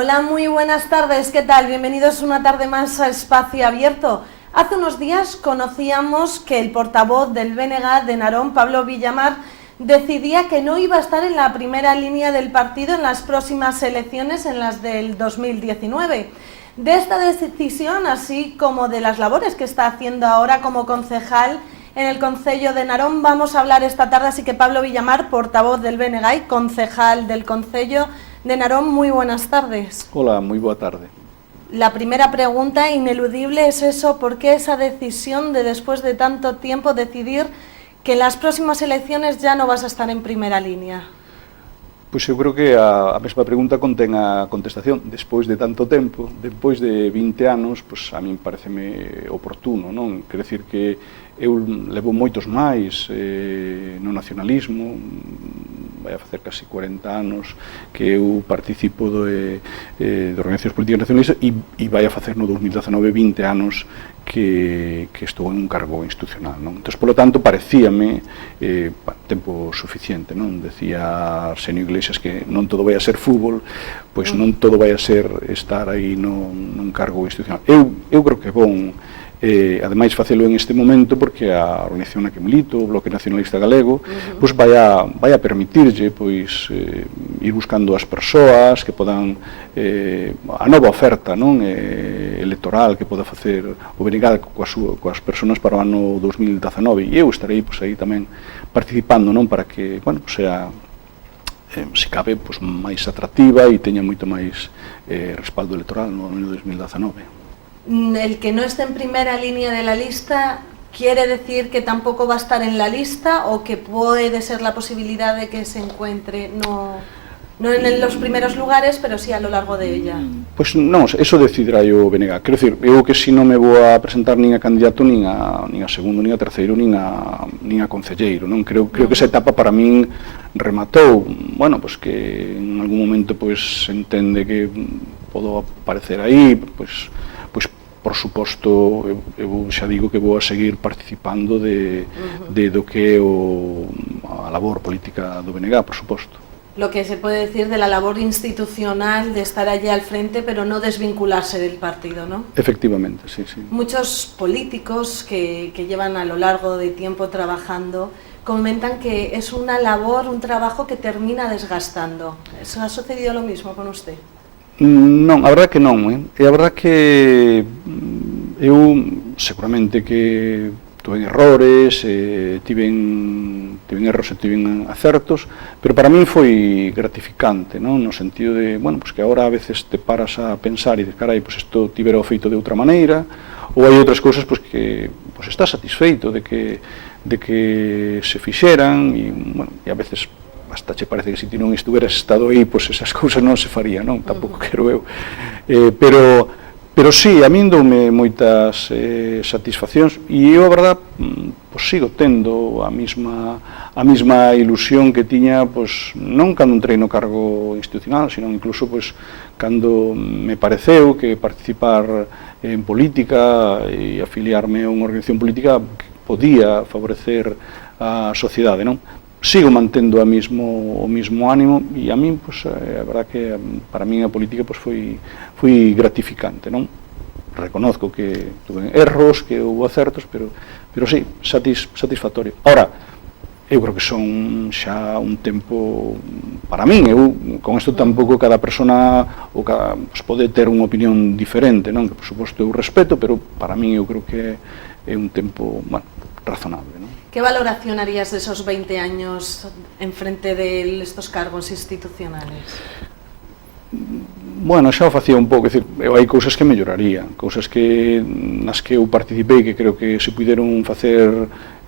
Hola, muy buenas tardes, ¿qué tal? Bienvenidos una tarde más a Espacio Abierto. Hace unos días conocíamos que el portavoz del BNG de Narón, Pablo Villamar, decidía que no iba a estar en la primera línea del partido en las próximas elecciones, en las del 2019. De esta decisión, así como de las labores que está haciendo ahora como concejal en el Concello de Narón, vamos a hablar esta tarde, así que Pablo Villamar, portavoz del BNG y concejal del Concello de Narón, muy buenas tardes. Hola, muy boa tarde. La primera pregunta ineludible es eso, ¿por qué esa decisión de después de tanto tiempo decidir que en las próximas elecciones ya no vas a estar en primera línea? Pois eu creo que a mesma pregunta contén a contestación. Despois de tanto tempo, despois de 20 anos, pois a min pareceme oportuno, non? Quer decir que eu levo moitos máis no nacionalismo, vai a facer casi 40 anos que eu participo de organizacións políticas nacionalistas e vai a facer no 2019 20 anos que estou en un cargo institucional, non? Entón, polo tanto, parecíame tempo suficiente, non? Decía Arsenio Iglesias que non todo vai a ser fútbol, pois non todo vai a ser estar aí nun cargo institucional. Eu creo que é bon, ademais facelo en este momento porque a organización na que milito, o Bloque Nacionalista Galego, pois vai a permitirlle pois ir buscando as persoas que podan a nova oferta, non, electoral que poda facer o BNG coas persoas para o ano 2019, e eu estarei pois aí tamén participando, non, para que, bueno, pois sea se cabe pois máis atractiva e teña moito máis respaldo electoral no ano 2019. El que no esté en primera línea de la lista, ¿quiere decir que tampoco va a estar en la lista o que puede ser la posibilidad de que se encuentre, no en los primeros lugares, pero sí a lo largo de ella? Pois non, eso decidirá o BNG. Quero dicir, eu que si non me vou a presentar nin a candidato, nin a segundo, nin a terceiro, nin a concelleiro, non? Creo que esa etapa para min rematou. Bueno, pois que en algún momento pois se entende que podo aparecer aí, pois por suposto, eu xa digo que vou a seguir participando de do que é a labor política do BNG, por suposto. Lo que se puede decir de la labor institucional, de estar allí al frente, pero no desvincularse del partido, ¿no? Efectivamente, sí, sí. Muchos políticos que llevan a lo largo de tiempo trabajando comentan que es una labor, un trabajo que termina desgastando. ¿Eso ha sucedido lo mismo con usted? Non, a verdade que non, e a verdade que eu seguramente que tuve errores, tiven erros e tiven acertos, pero para min foi gratificante, non? No sentido de, bueno, pues que agora a veces te paras a pensar e dices, carai, pues isto tivera feito de outra maneira, ou hai outras cousas pues que pues estás satisfeito de que se fixeran e, bueno, e a veces hasta che parece que se ti non estuveras estado aí, pois esas cousas non se farían, non? Tampouco quero eu. Pero sí, a min doume moitas satisfaccións e eu, a verdade, pois sigo tendo a mesma ilusión que tiña, pois non cando entrei no cargo institucional, sino incluso pois cando me pareceu que participar en política e afiliarme a unha organización política podía favorecer a sociedade, non? Sigo mantendo o mismo ánimo e a min, pois, a verdade que para min a política pois, foi gratificante, non? Reconozco que tuve erros, que houve acertos, pero sí, satisfactorio. Ahora, eu creo que son xa un tempo para min, eu con isto tampouco cada persona pois, pode ter unha opinión diferente, non? Que por suposto eu respeto, pero para min eu creo que é un tempo, bueno, razonable, non? ¿Qué valoración harías de esos 20 años en frente de estos cargos institucionales? Bueno, xa o facía un pouco, decir, hai cousas que melloraría, cousas nas que eu participei que creo que se puderon facer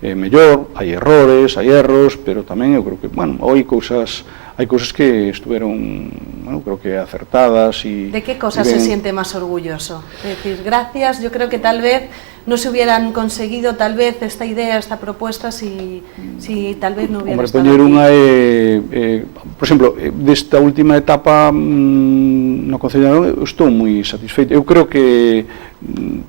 mellor, hai erros, pero tamén eu creo que, bueno, hai cousas que estuveron, bueno, creo que acertadas y... ¿De qué cosas se siente más orgulloso? Es decir, gracias, yo creo que tal vez no se hubieran conseguido tal vez esta idea, esta propuesta si tal vez no hubiera estado aquí. Por exemplo, desta última etapa no Concello de Narón eu estou moi satisfeito. Eu creo que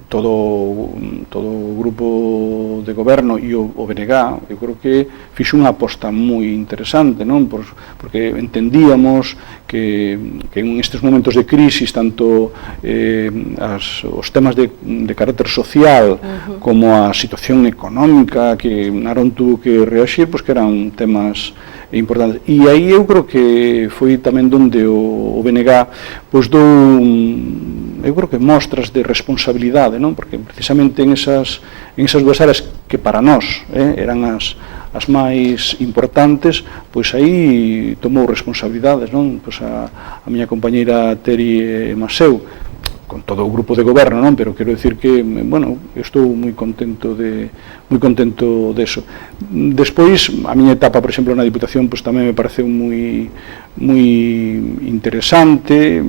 todo o grupo de goberno e o BNG, eu creo que fixo unha aposta moi interesante, non? Porque entendíamos que en estes momentos de crisis, tanto os temas de carácter social como a situación económica que Narón tuvo que reaxir, pois que eran temas importantes. E aí eu creo que foi tamén onde o BNG pois dou, eu creo que mostras de responsabilidade, non? Porque precisamente en esas dúas áreas que para nós eran as máis importantes, pois aí tomou responsabilidades, non? Pois a miña compañeira Teri Maseu, con todo o grupo de goberno, non? Pero quero dicir que, bueno, eu estou moi contento deso. Despois, a miña etapa, por exemplo, na Diputación, pois tamén me pareceu moi interesante,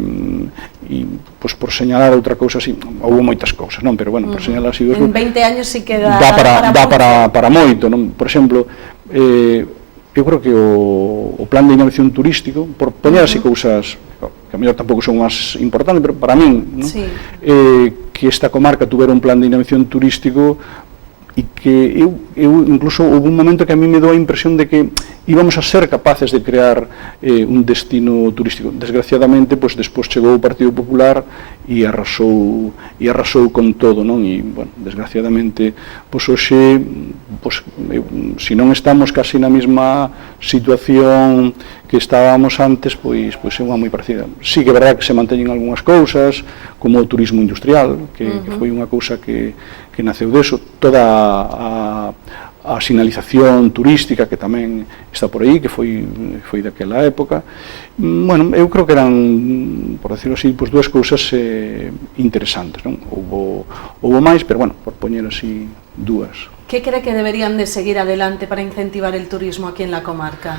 e, pois, por señalar outra cousa así, houve moitas cousas, non? Pero, bueno, por señalar así... En 20 años sí que dá para moito, non? Por exemplo, eu creo que o plan de innovación turístico, por poñer así cousas que a mellor tampouco son máis importantes, pero para min, ¿no? Sí. Que esta comarca tuvera un plan de innovación turístico e que eu incluso houve un momento que a mí me dou a impresión de que íbamos a ser capaces de crear un destino turístico. Desgraciadamente, pois despois chegou o Partido Popular e arrasou con todo, non? E, bueno, desgraciadamente, pois hoxe, pois, se non estamos casi na mesma situación que estábamos antes, pois é unha moi parecida. Sí que é verdade que se manteñen algunhas cousas, como o turismo industrial, que foi unha cousa que naceu deso, toda a sinalización turística que tamén está por aí, que foi daquela época. Bueno, eu creo que eran, por decirlo así, pois dúas cousas interesantes, non? Houbo máis, pero, bueno, por poñer así dúas. Que cree que deberían de seguir adelante para incentivar el turismo aquí en la comarca?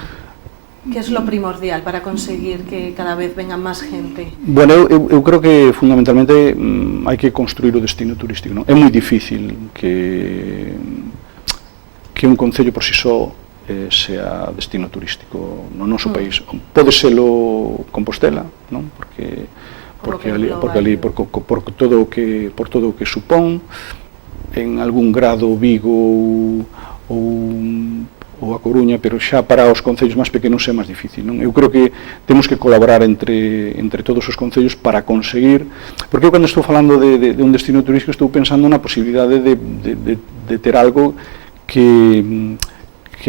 ¿Qué es lo primordial para conseguir que cada vez venga máis gente? Bueno, eu creo que fundamentalmente hai que construir o destino turístico, non? É moi difícil que un concello por si só sea destino turístico no noso país. Pode selo Compostela, non? Porque por todo o que supón, en algún grado Vigo ou a Coruña, pero xa para os concellos máis pequenos é máis difícil, non? Eu creo que temos que colaborar entre todos os concellos para conseguir, porque eu cando estou falando de un destino turístico estou pensando na posibilidade de ter algo que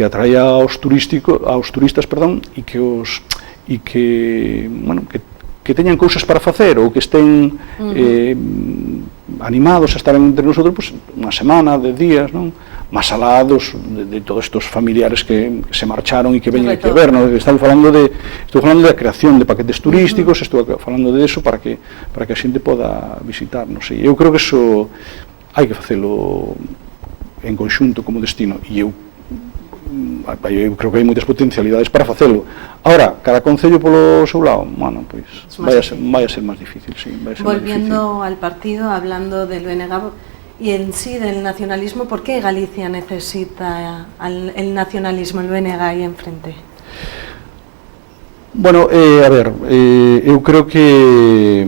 atraia aos turistas, e que teñan cousas para facer ou que estén animados a estar entre nosotros, pois, unha semana, 10 días, non? Más alados de todos estos familiares que se marcharon e que veñen aquí a ver, ¿no? Estou falando da creación de paquetes turísticos, estou falando de eso para que a xente poda visitarnos. E eu creo que eso hai que facelo en conxunto como destino, e eu creo que hai moitas potencialidades para facelo. Ahora, cada concello polo seu lado, bueno, pois vai a ser máis difícil, sí, vai a ser Volviendo al partido, hablando del BNG y en sí del nacionalismo, ¿por qué Galicia necesita el nacionalismo, el BNG ahí enfrente? Bueno, a ver, eu creo que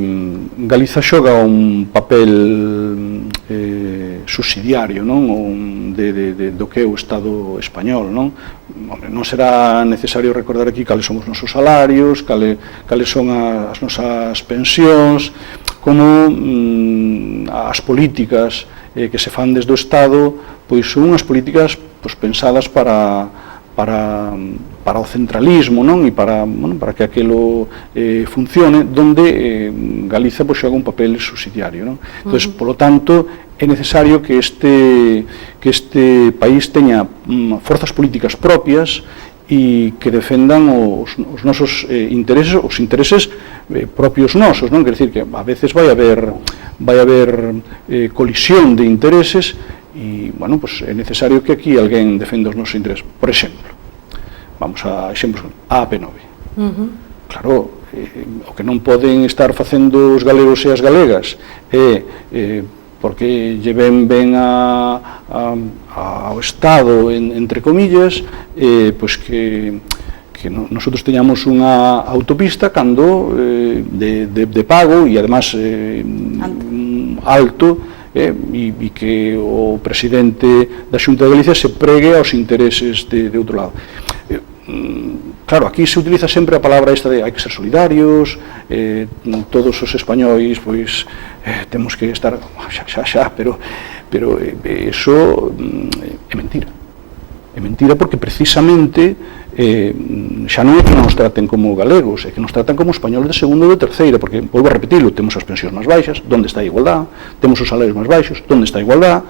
Galiza xoga un papel subsidiario, non? Do que é o Estado español, non? Hombre, non será necesario recordar aquí cales son os nosos salarios, cales son as nosas pensións, como as políticas que se fan desde o Estado, pois son unhas políticas pensadas para o centralismo, non? E para que aquilo funcione, donde Galiza xoga un papel subsidiario, non? Entón, polo tanto, é necesario que este país teña forzas políticas propias e que defendan os nosos intereses, os intereses propios nosos, non? Quer dicir que a veces vai haber colisión de intereses e, bueno, pues é necesario que aquí alguén defenda os nosos intereses. Por exemplo, vamos a exemplos, a AP9. Claro, o que non poden estar facendo os galegos e as galegas é porque lleven ben ao Estado, entre comillas, pois que nosotros teñamos unha autopista cando de pago e además alto, e que o presidente da Xunta de Galicia se pregue aos intereses de outro lado. Claro, aquí se utiliza sempre a palabra esta de hai que ser solidarios, todos os españois pois temos que estar xa, pero eso é mentira. É mentira porque precisamente xa non é que nos traten como galegos, é que nos tratan como españoles de segunda ou de terceira, porque, volvo a repetirlo, temos as pensións máis baixas, onde está a igualdade, temos os salarios máis baixos, onde está a igualdade,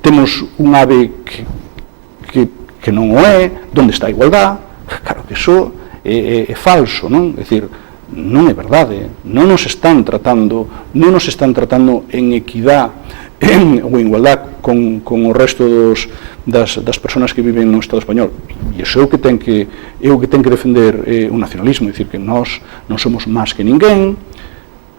temos un AVE que non o é, onde está a igualdade. Claro que iso é falso, non? É dicir, non é verdade, non nos están tratando en equidade ou en igualdade con o resto das persoas que viven no Estado español. E iso é o que ten que defender o nacionalismo, é dicir, que nós non somos máis que ninguén,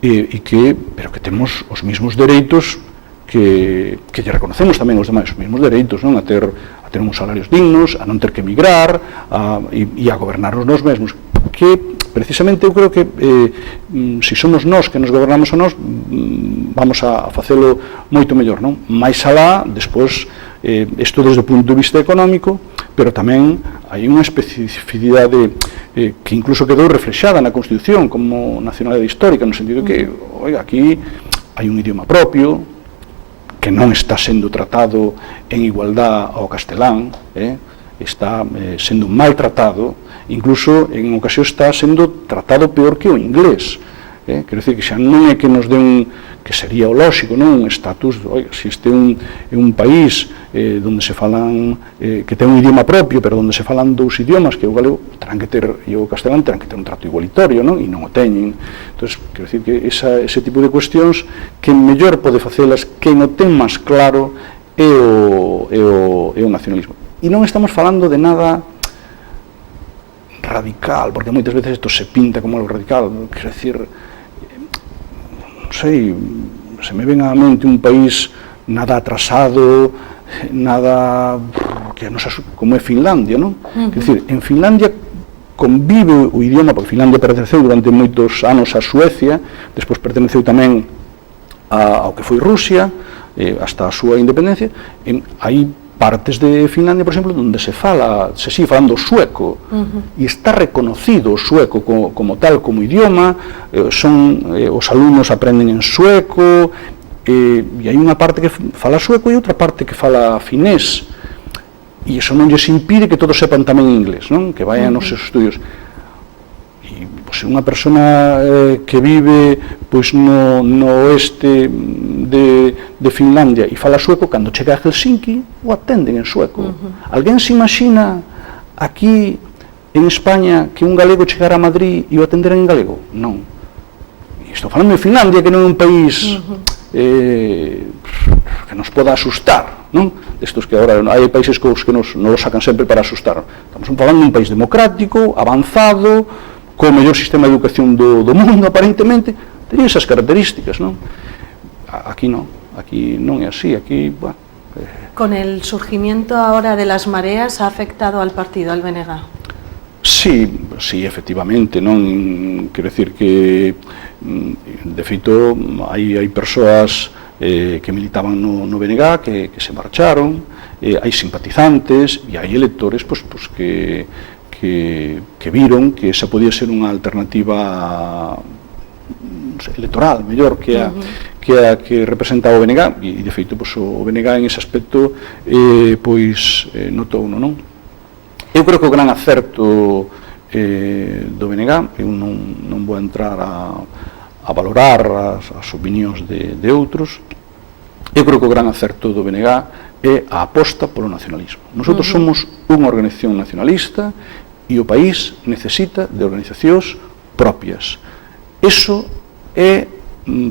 pero que temos os mesmos dereitos que lle reconocemos tamén aos demais, os mesmos dereitos, non? A ter uns salarios dignos, a non ter que emigrar, e a gobernarnos nós mesmos, que precisamente eu creo que se somos nós que nos gobernamos a nós, vamos a facelo moito mellor, non? Mais alá, despois, isto desde o punto de vista económico, pero tamén hai unha especificidade que incluso quedou reflexada na Constitución como nacionalidade histórica, no sentido que, oiga, aquí hai un idioma propio, que non está sendo tratado en igualdade ao castelán, está sendo maltratado, incluso en ocasión está sendo tratado peor que o inglés. Quero dicir que xa non é que nos den, que sería o lóxico, non? Un estatus, se este é un país onde se falan, que ten un idioma propio, pero onde se falan dous idiomas, que o galego terán que ter, e o castelán terán que ter un trato igualitario, non? E non o teñen. Entón, quero dicir que ese tipo de cuestións, que mellor pode facelas, quen o ten máis claro é o nacionalismo. E non estamos falando de nada radical, porque moitas veces isto se pinta como algo radical, quero dicir, non sei, se me ven á mente un país nada atrasado, nada que non sei, como é Finlandia, non? Quero dicir, en Finlandia convive o idioma, porque Finlandia pertenceu durante moitos anos a Suecia, despois perteneceu tamén ao que foi Rusia, hasta a súa independencia. Hai partes de Finlandia, por exemplo, onde se sigue falando sueco, e está reconocido o sueco como tal, como idioma, os alumnos aprenden en sueco, e hai unha parte que fala sueco e outra parte que fala finés, e iso non lles impide que todos sepan tamén inglés, non? Que vayan aos seus estudios. E unha persona que vive no oeste de Finlandia e fala sueco, cando chega a Helsinki o atenden en sueco. Alguén se imagina aquí en España que un galego chegara a Madrid e o atenderan en galego? Non. E estou falando de Finlandia, que non é un país que nos poda asustar, non? Destos que agora hai países que nos sacan sempre para asustar. Estamos falando de un país democrático, avanzado, co mellor sistema de educación do mundo, aparentemente, teñen esas características, non? Aquí non é así, aquí, bueno... ¿Con el surgimiento ahora de las mareas ha afectado al partido, al BNG? Sí, efectivamente, non? Quero dicir que, de feito, hai persoas que militaban no BNG que se marcharon, hai simpatizantes e hai electores que viron que esa podía ser unha alternativa electoral mellor que a que representaba o BNG, e de feito o BNG en ese aspecto notou uno, non? Eu creo que o gran acerto do BNG, eu non vou entrar a valorar as opinións de outros, eu creo que o gran acerto do BNG é a aposta polo nacionalismo. Nosotros somos unha organización nacionalista e o país necesita de organizacións propias. Eso é,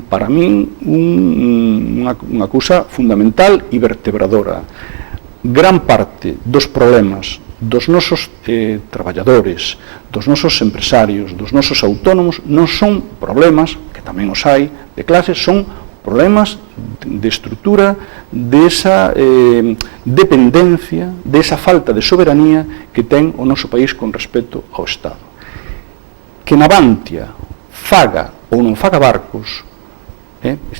para min, unha cousa fundamental e vertebradora. Gran parte dos problemas dos nosos traballadores, dos nosos empresarios, dos nosos autónomos, non son problemas, que tamén os hai, de clase, son problemas de estrutura, desa dependencia, desa falta de soberanía que ten o noso país con respecto ao Estado. Que Navantia faga ou non faga barcos,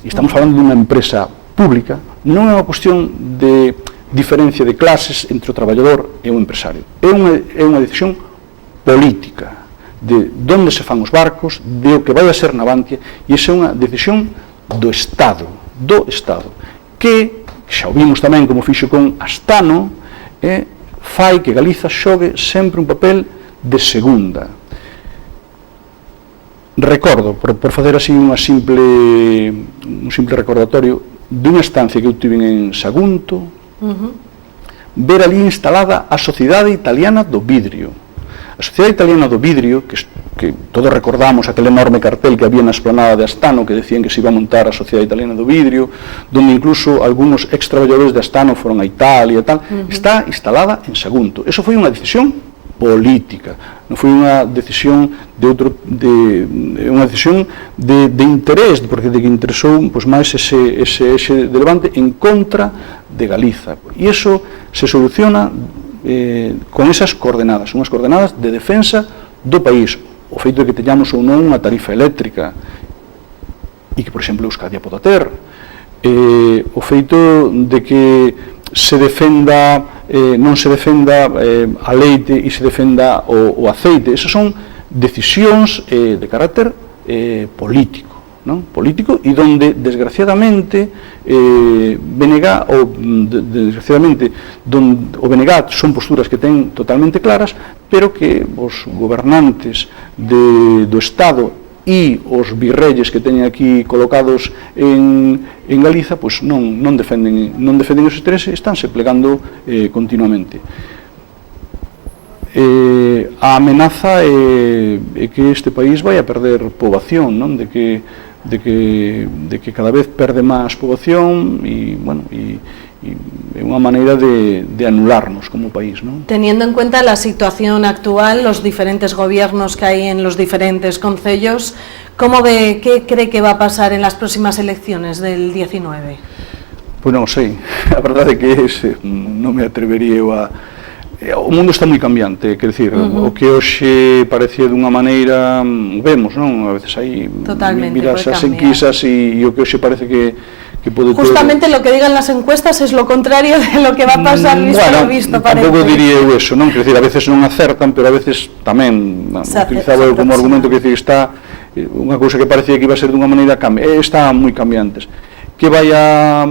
estamos falando dunha empresa pública, non é unha cuestión de diferencia de clases entre o traballador e o empresario. É unha decisión política de onde se fan os barcos, de o que vai a ser Navantia, e esa é unha decisión do Estado, que xa o vimos tamén como fixo con Astano, fai que Galiza xogue sempre un papel de segunda. Recordo, por facer así un simple recordatorio, dunha estancia que eu tive en Sagunto, ver ali instalada a Sociedade Italiana do Vidrio. A Sociedade Italiana do Vidrio, que todos recordamos aquele enorme cartel que había na esplanada de Astano que decían que se iba a montar a Sociedade Italiana do Vidrio, donde incluso algunos ex-traballadores de Astano foron a Italia e tal, está instalada en Sagunto. Eso foi unha decisión política, non foi unha decisión de interés, porque de que interesou máis ese de Levante en contra de Galiza. E iso se soluciona con esas coordenadas, unhas coordenadas de defensa do país, o feito de que teñamos ou non unha tarifa eléctrica e que, por exemplo, Euskadi a poda ter, o feito de que se defenda, non se defenda a leite e se defenda o aceite. Esas son decisións de carácter político, non? Político, e donde desgraciadamente o BNG son posturas que ten totalmente claras, pero que os gobernantes do Estado e os virreyes que teñen aquí colocados en Galiza non defenden os intereses, estánse plegando continuamente. A amenaza é que este país vai a perder poboación, non? De que cada vez perde máis poboación e é unha maneira de anularnos como país, ¿no? Teniendo en cuenta la situación actual, los diferentes gobiernos que hay en los diferentes concellos, ¿cómo ve, qué cree que va a pasar en las próximas elecciones del 19? Pois non sei, a verdade é que non me atrevería a... O mundo está moi cambiante, quer dizer, o que hoxe parecía dunha maneira, vemos, non? A veces aí miras as enquisas e o que hoxe parece que pode ter... Justamente lo que digan las encuestas es lo contrario de lo que va a pasar visto lo visto, parece. Tampouco diría eu eso, non? Quer dizer, a veces non acertan, pero a veces tamén utilizaba eu como argumento que está unha cousa que parecía que iba a ser dunha maneira está moi cambiantes. Que vai a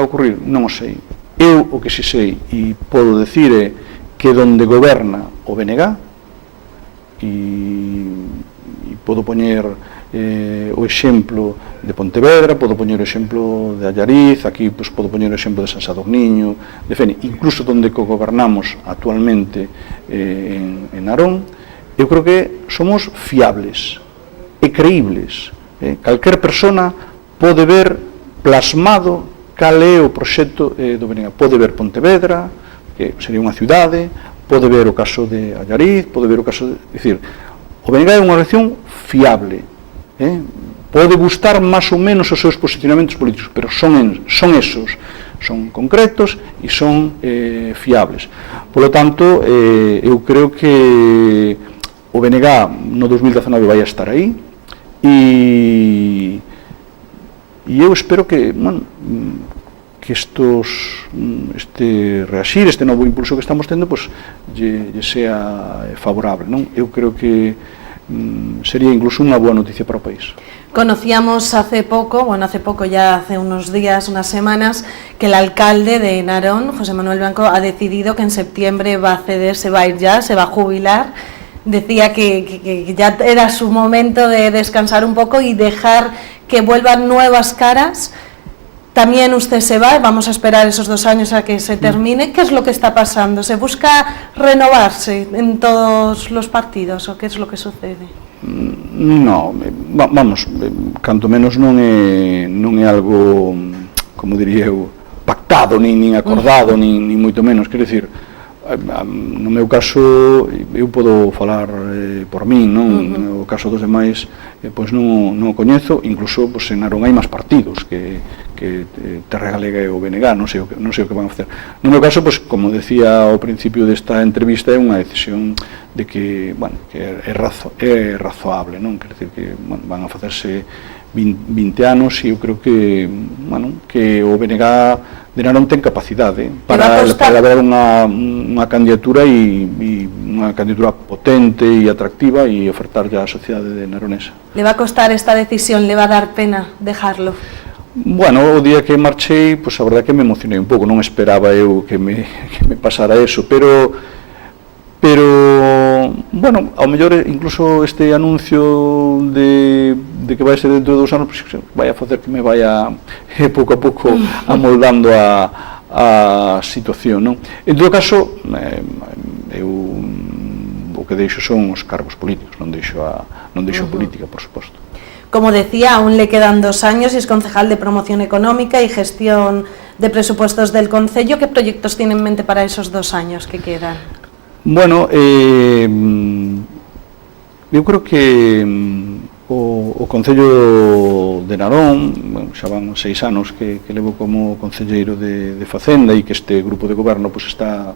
ocurrir? Non o sei. Eu o que si sei e podo decir é que donde goberna o BNG e podo poñer o exemplo de Pontevedra, podo poñer o exemplo de Allariz, aquí podo poñer o exemplo de San Sadurniño, de Fene, incluso donde gobernamos actualmente en Narón, eu creo que somos fiables e creíbles. Calquer persona pode ver plasmado cal é o proxecto do BNG. Pode ver Pontevedra, que sería unha cidade, pode ver o caso de Allariz, pode ver o caso de... Dicir, o BNG é unha elección fiable, pode gustar máis ou menos os seus posicionamentos políticos, pero son esos, son concretos e son fiables. Por lo tanto, eu creo que o BNG no 2019 vai estar aí e eu espero que, este reaxir, este novo impulso que estamos tendo, lle sea favorable, non? Eu creo que sería incluso unha boa noticia para o país. Conocíamos hace poco, ya hace unos días, unas semanas, que el alcalde de Narón, José Manuel Blanco, ha decidido que en septiembre va a ceder, se va a ir ya, se va a jubilar. Decía que ya era su momento de descansar un poco y dejar que vuelvan nuevas caras. También usted se va, vamos a esperar esos 2 años a que se termine. ¿Qué es lo que está pasando? ¿Se busca renovarse en todos los partidos o qué es lo que sucede? No, vamos, canto menos non é algo, como diría eu, pactado, nin acordado, nin moito menos. Quero dicir, no meu caso, eu podo falar por min, non? No caso dos demais, pois non o coñezo, incluso pois, en Narón hai máis partidos que Terra Galega e o BNG, non sei o que van a facer. No meu caso, pois, como decía ao principio desta entrevista, é unha decisión de que, bueno, que é razoable, non? Quer dizer que, bueno, van a facerse 20 anos e eu creo que, bueno, que o BNG de Narón ten capacidade para haber unha candidatura e unha candidatura potente e atractiva e ofertarlle á sociedade de naronesa. Le va a costar esta decisión? Le va a dar pena dejarlo? Bueno, o día que marchei, pois a verdade que me emocionei un pouco, non esperaba eu que me pasara eso, pero bueno, ao mellor incluso este anuncio de que vai ser dentro de 2 anos, pues, vai a facer que me vaya pouco a pouco amoldando a situación, non? En todo caso, eu o que deixo son os cargos políticos, non deixo a política, por suposto. Como decía, aún le quedan 2 años y es concejal de Promoción Económica y Gestión de Presupuestos del Concello. ¿Qué proyectos tiene en mente para esos 2 años que quedan? Bueno, eu creo que o Concello de Narón, bueno, xa van 6 anos que levo como concelleiro de Facenda e que este grupo de goberno pues, está,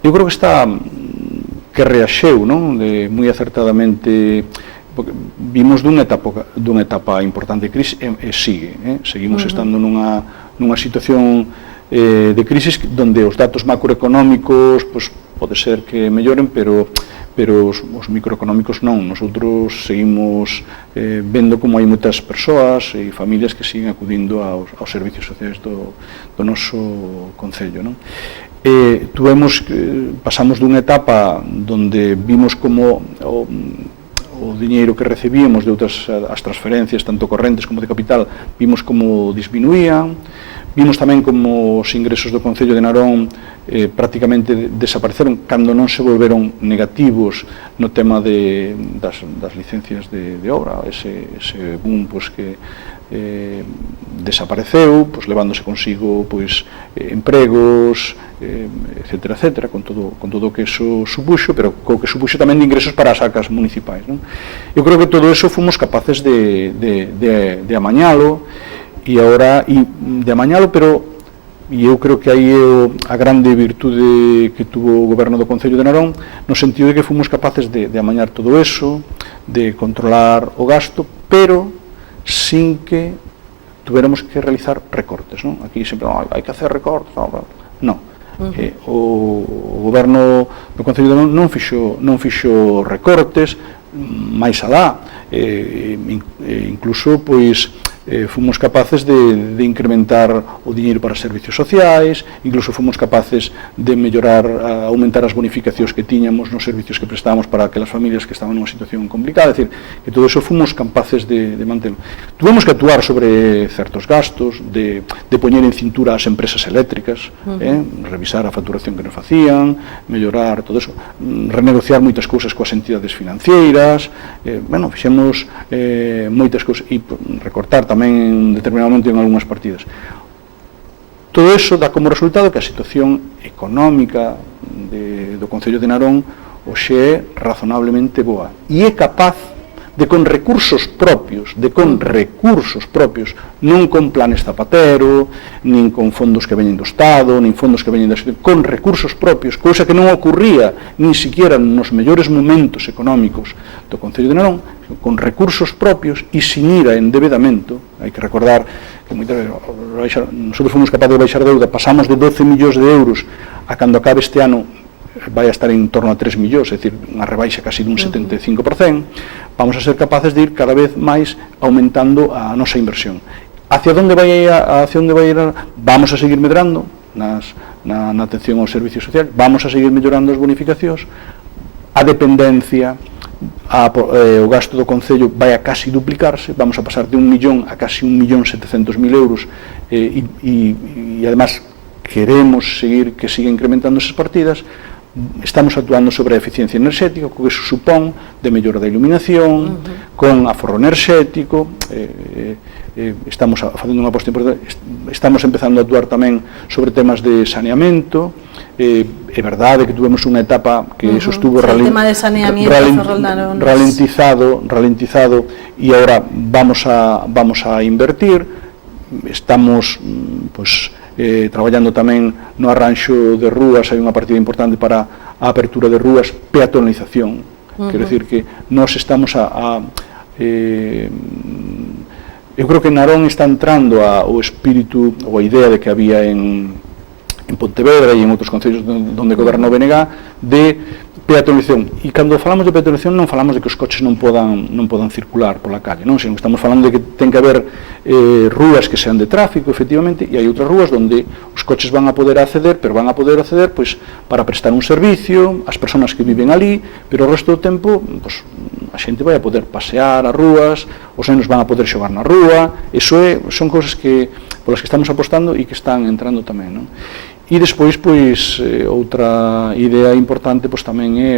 eu creo que está que reaxeu, non? Moi acertadamente, porque vimos dunha etapa importante de crise e sigue, seguimos estando nunha situación de crisis onde os datos macroeconómicos pues, pode ser que melloren, pero os microeconómicos non. Nosotros seguimos vendo como hai moitas persoas e familias que siguen acudindo aos servicios sociais do noso concello, non? Pasamos dunha etapa onde vimos como o diñeiro que recibíamos de outras as transferencias, tanto correntes como de capital, vimos como disminuían. Vimos tamén como os ingresos do Concello de Narón prácticamente desapareceron cando non se volveron negativos no tema das licencias de obra, ese boom pues, que desapareceu, pues, levándose consigo pues, empregos, etcétera, etcétera, con todo o que eso supuxo, pero co que supuxo tamén de ingresos para as arcas municipais, non? Eu creo que todo eso fomos capaces de amañalo, e agora de amañalo, pero eu creo que aí é a grande virtude que tuvo o goberno do Concello de Narón, no sentido de que fomos capaces de amañar todo eso, de controlar o gasto, pero sin que tuviéramos que realizar recortes, non? Aquí sempre, hai que hacer recortes, non. O goberno do Concello de Narón non fixo recortes, máis alá, incluso, pois, fomos capaces de incrementar o diñeiro para servicios sociais, incluso fomos capaces de mellorar, aumentar as bonificacións que tiñamos nos servicios que prestábamos para aquelas familias que estaban nunha situación complicada, é dicir, que todo eso fomos capaces de manter. Tuvemos que actuar sobre certos gastos, de poñer en cintura as empresas eléctricas, revisar a facturación que nos facían, mellorar todo eso, renegociar moitas cousas coas entidades financeiras, fixemos moitas cousas, e recortar tamén en determinado momento en algunhas partidas. Todo eso dá como resultado que a situación económica do Concello de Narón hoxe é razonablemente boa e é capaz de con recursos propios, non con planes Zapatero, nin con fondos que veñen do Estado, nin fondos que veñen da sociedade, con recursos propios, cousa que non ocurría nin siquiera nos mellores momentos económicos do Concello de Narón, con recursos propios e sin ir a endebedamento. Hai que recordar que moitas veces nosotros fomos capaces de baixar deuda, pasamos de 12 millóns de euros a cando acabe este ano vai a estar en torno a 3 millóns, é dicir, unha rebaixa casi dun 75%, vamos a ser capaces de ir cada vez máis aumentando a nosa inversión. Hacia onde vai ir? Vamos a seguir medrando na atención aos servicios sociais, vamos a seguir mellorando as bonificacións, a dependencia, o gasto do Concello vai a casi duplicarse, vamos a pasar de 1 millón a casi 1.700.000 euros e además queremos que siga incrementando esas partidas, estamos actuando sobre a eficiencia enerxética, co que se supón de mellora da iluminación, con aforro enerxético, estamos facendo unha aposta importante, estamos empezando a actuar tamén sobre temas de saneamento. É verdade que tuvemos unha etapa que sostuvo ralentizado e agora vamos a invertir. Estamos traballando tamén no arranxo de rúas, hai unha partida importante para a apertura de rúas, peatonalización, quero dicir que nós estamos eu creo que Narón está entrando o espírito ou a idea de que había en Pontevedra e en outros concellos onde goberna o BNG de peatonalización. E cando falamos de peatonalización non falamos de que os coches non podan circular pola calle, non? Sino que estamos falando de que ten que haber rúas que sean de tráfico, efectivamente, e hai outras rúas onde os coches van a poder acceder, pero van a poder acceder pois, para prestar un servicio ás persoas que viven ali, pero o resto do tempo pois, a xente vai a poder pasear as rúas, os nenos van a poder xogar na rúa. Son cousas polas que estamos apostando e que están entrando tamén, non? E despois, pois, outra idea importante pois, tamén é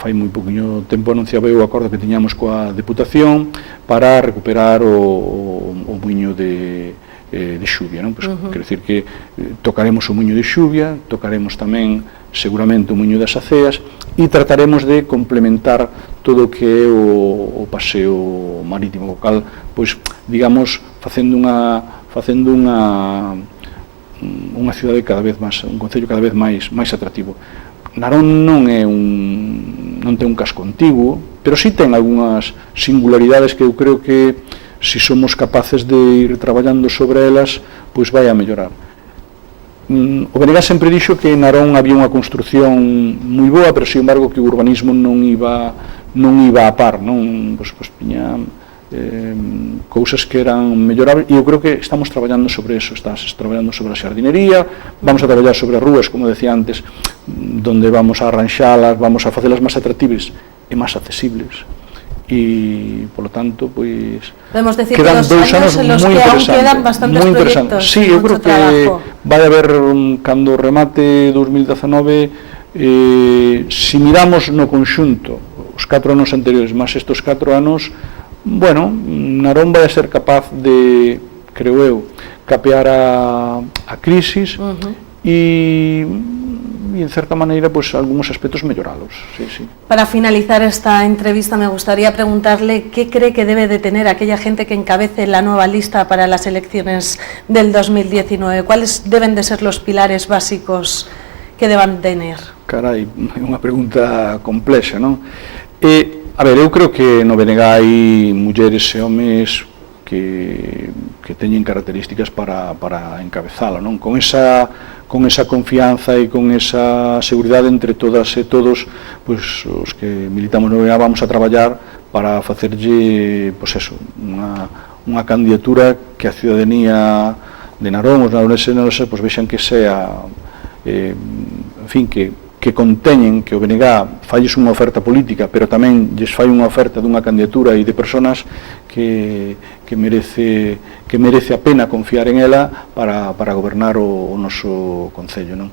fai moi pouquinho tempo anunciaba eu o acordo que tiñamos coa Deputación para recuperar o muiño de xuvia, non? Pois, quero dicir que tocaremos o muiño de xuvia, tocaremos tamén seguramente o muiño das aceas e trataremos de complementar todo o que é o paseo marítimo local, pois, digamos, facendo unha cidade cada vez máis, un concello cada vez máis atractivo. Narón non ten un casco antigo, pero sí ten algunhas singularidades que eu creo que se somos capaces de ir traballando sobre elas, pois vai a mellorar. O BNG sempre dixo que en Narón había unha construción moi boa, pero sin embargo que o urbanismo non iba a par, non? Pois tiña cousas que eran mellorables e eu creo que estamos traballando sobre eso, estamos traballando sobre a xardinería, vamos a traballar sobre as rúas, como decía antes, donde vamos a arranxalas, vamos a facelas máis atractives e máis accesibles e, polo tanto, pois quedan 2 anos en los que aún quedan bastantes proyectos. Sí, eu creo que vai haber, cando remate 2019, se miramos no conxunto os 4 anos anteriores máis estes 4 anos, bueno, Narón vai a ser capaz de, creo eu, capear a crisis e en certa maneira, pues, algúns aspectos melloralos. Sí. Para finalizar esta entrevista me gustaría preguntarle qué cree que debe de tener aquella gente que encabece la nueva lista para las elecciones del 2019. ¿Cuáles deben de ser los pilares básicos que deban tener? Carai, é unha pregunta complexa, non? A ver, eu creo que no BNG hai mulleres e homes que teñen características para encabezalo, non? Con esa confianza e con esa seguridade entre todas e todos, pois, os que militamos no BNG vamos a traballar para facerlle, pois eso, unha candidatura que a ciudadanía de Narón, os naroneses, pois vexan que sea, en fin, que conteñen que o BNG falles unha oferta política, pero tamén lles fai unha oferta dunha candidatura e de persoas que merece a pena confiar en ela para gobernar o noso concello, non?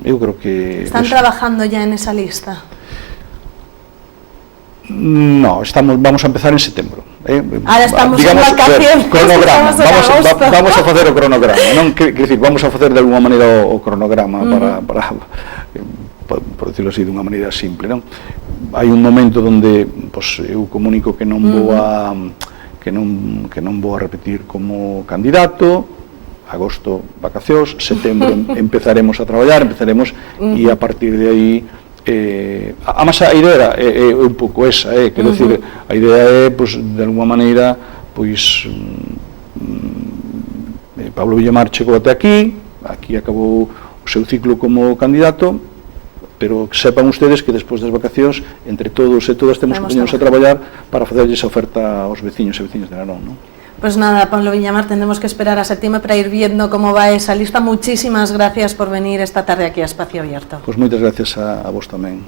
Eu creo que... ¿Están trabajando ya en esa lista? No, vamos a empezar en setembro. Ahora estamos, digamos, en vacaciones. Cronograma. Vamos a facer o cronograma, non? Quer dicir, vamos a facer de alguma maneira o cronograma para por decirlo así, de unha maneira simple, non? Hai un momento onde, pois, eu comunico que non vou a repetir como candidato, agosto vacacións, setembro empezaremos a traballar, e a partir de aí a idea é un pouco esa, quero dicir, a idea é, pois, de alguma maneira, pois, Pablo Villamar chegou até aquí acabou o seu ciclo como candidato, pero sepan ustedes que despois das vacacións, entre todos e todas, temos que poñernos a traballar para facerlle esa oferta aos veciños e veciñas de Narón, non? Pues nada, Pablo Villamar, tendremos que esperar a septiembre para ir viendo cómo va esa lista. Muchísimas gracias por venir esta tarde aquí a Espacio Abierto. Pues moitas gracias a vos tamén.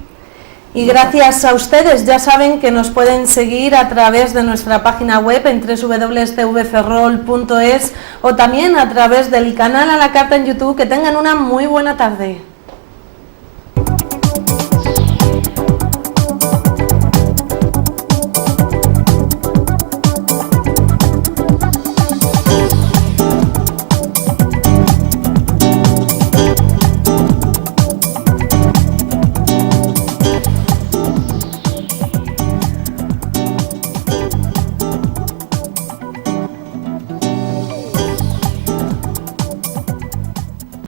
Y gracias a ustedes, ya saben que nos pueden seguir a través de nuestra página web en www.tvferrol.es o también a través del canal A la Carta en YouTube. Que tengan una muy buena tarde.